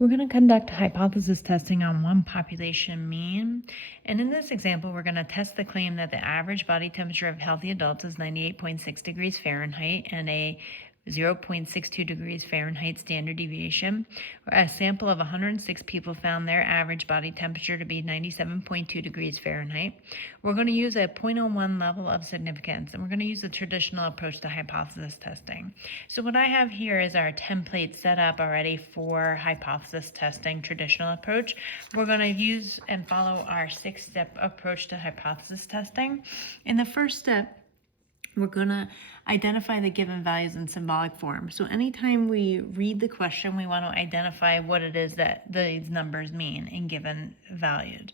We're going to conduct hypothesis testing on one population mean. And in this example, we're going to test the claim that the average body temperature of healthy adults is 98.6 degrees Fahrenheit and a 0.62 degrees Fahrenheit standard deviation. A sample of 106 people found their average body temperature to be 97.2 degrees Fahrenheit. We're going to use a 0.01 level of significance, and we're going to use the traditional approach to hypothesis testing. So what I have here is our template set up already for hypothesis testing traditional approach. We're going to use and follow our 6-step approach to hypothesis testing. In the first step, we're going to identify the given values in symbolic form. So anytime we read the question, we want to identify what it is that these numbers mean in given values.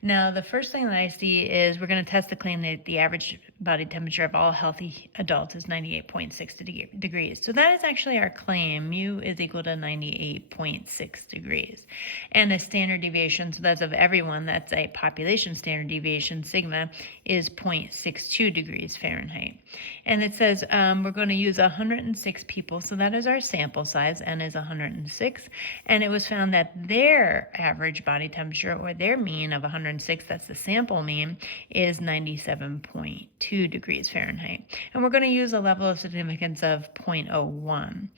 Now, the first thing that I see is we're going to test the claim that the average body temperature of all healthy adults is 98.6 degrees. So that is actually our claim. Mu is equal to 98.6 degrees. And a standard deviation, so that's of everyone, that's a population standard deviation, sigma, is 0.62 degrees Fahrenheit. And it says we're going to use 106 people, so that is our sample size, n is 106. And it was found that their average body temperature, or their mean of 106, that's the sample mean, is 97.2 degrees Fahrenheit. And we're going to use a level of significance of 0.01.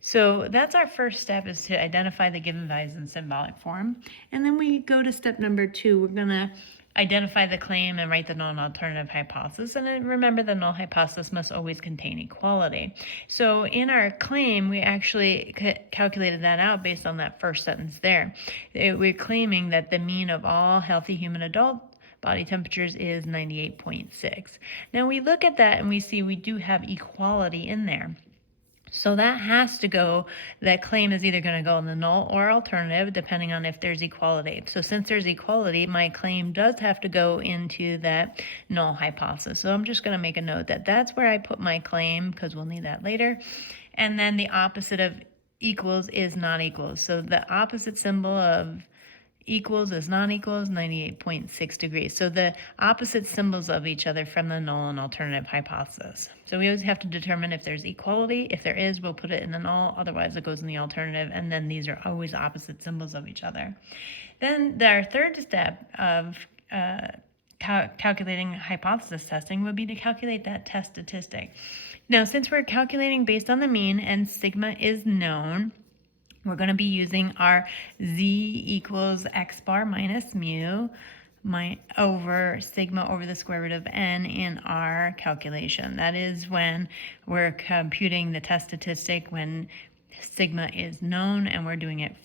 So that's our first step, is to identify the given values in symbolic form. And then we go to step number 2. We're going to identify the claim and write the null and alternative hypothesis. And then remember, the null hypothesis must always contain equality. So in our claim, we actually calculated that out based on that first sentence there. We're claiming that the mean of all healthy human adult body temperatures is 98.6. Now we look at that and we see we do have equality in there. So that has to go, that claim is either going to go in the null or alternative, depending on if there's equality. So since there's equality, my claim does have to go into that null hypothesis. So I'm just going to make a note that that's where I put my claim, because we'll need that later. And then the opposite of equals is not equals. So the opposite symbol of equals is non-equals, 98.6 degrees. So the opposite symbols of each other from the null and alternative hypothesis. So we always have to determine if there's equality. If there is, we'll put it in the null, otherwise it goes in the alternative, and then these are always opposite symbols of each other. Then our third step of calculating hypothesis testing would be to calculate that test statistic. Now, since we're calculating based on the mean and sigma is known, we're going to be using our z equals x bar minus mu over sigma over the square root of n in our calculation. That is when we're computing the test statistic when sigma is known and we're doing it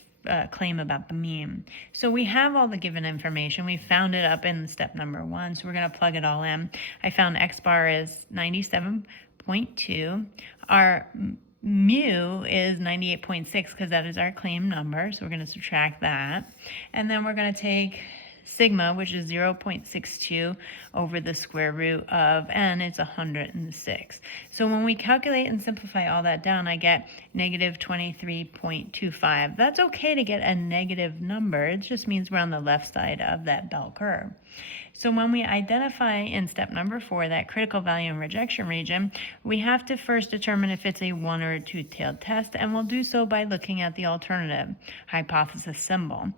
claim about the mean. So we have all the given information. We found it up in step number 1, so we're going to plug it all in. I found x bar is 97.2. Our mu is 98.6 because that is our claim number, so we're going to subtract that. And then we're going to take sigma, which is 0.62 over the square root of n, is 106. So when we calculate and simplify all that down, I get negative 23.25. That's okay to get a negative number. It just means we're on the left side of that bell curve. So when we identify in step number 4 that critical value and rejection region, we have to first determine if it's a one or a two-tailed test, and we'll do so by looking at the alternative hypothesis symbol.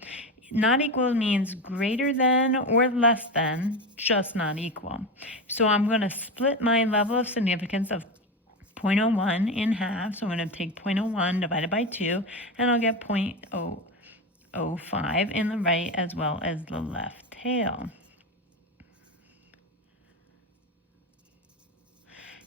Not equal means greater than or less than, just not equal. So I'm going to split my level of significance of 0.01 in half. So I'm going to take 0.01 divided by 2, and I'll get 0.005 in the right as well as the left tail.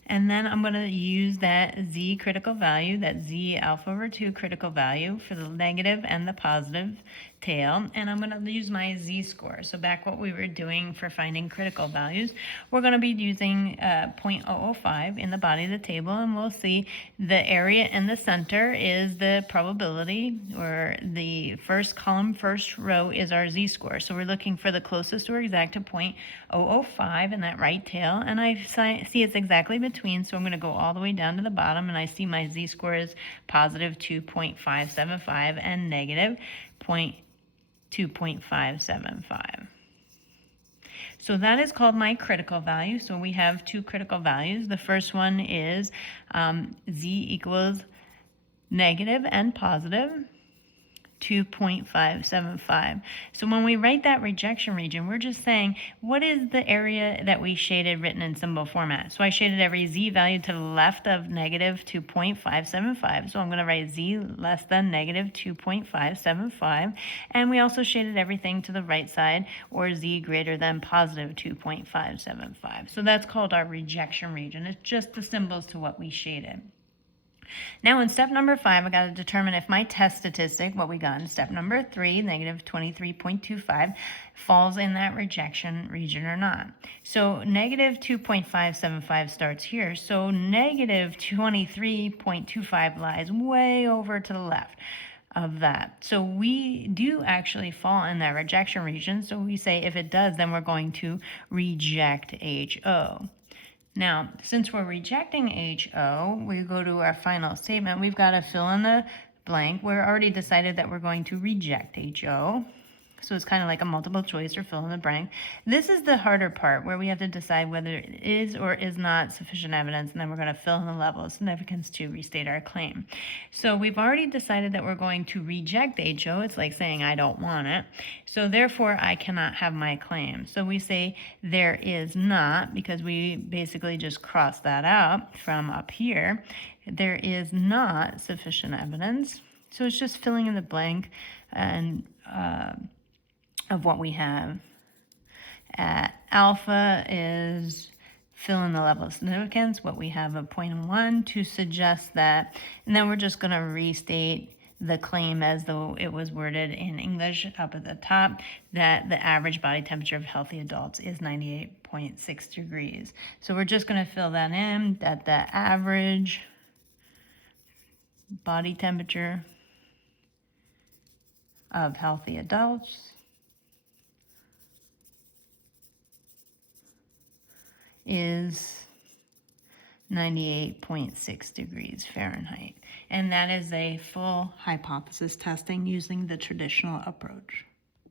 And then I'm going to use that z critical value, that z alpha over 2 critical value for the negative and the positive tail. And I'm going to use my z-score. So back what we were doing for finding critical values, we're going to be using 0.005 in the body of the table. And we'll see the area in the center is the probability, or the first column, first row is our z-score. So we're looking for the closest or exact to 0.005 in that right tail. And I see it's exactly between, so I'm going to go all the way down to the bottom, and I see my z-score is positive 2.575 and negative 2.575. So that is called my critical value. So we have two critical values. The first one is z equals negative and positive. 2.575. So when we write that rejection region, we're just saying, what is the area that we shaded written in symbol format? So I shaded every z value to the left of negative 2.575. So I'm going to write z less than negative 2.575. And we also shaded everything to the right side, or z greater than positive 2.575. So that's called our rejection region. It's just the symbols to what we shaded. Now in step number 5, I got to determine if my test statistic, what we got in step number 3, negative 23.25, falls in that rejection region or not. So negative 2.575 starts here. So negative 23.25 lies way over to the left of that. So we do actually fall in that rejection region. So we say if it does, then we're going to reject HO. Now, since we're rejecting HO, we go to our final statement. We've got to fill in the blank. We're already decided that we're going to reject HO. So it's kind of like a multiple choice or fill in the blank. This is the harder part where we have to decide whether it is or is not sufficient evidence, and then we're going to fill in the level of significance to restate our claim. So we've already decided that we're going to reject HO. It's like saying I don't want it. So therefore I cannot have my claim. So we say there is not, because we basically just cross that out from up here. There is not sufficient evidence. So it's just filling in the blank and of what we have. Alpha is fill in the level of significance, what we have of 0.1 to suggest that, and then we're just going to restate the claim as though it was worded in English up at the top, that the average body temperature of healthy adults is 98.6 degrees. So we're just going to fill that in, that the average body temperature of healthy adults is 98.6 degrees Fahrenheit. And that is a full hypothesis testing using the traditional approach.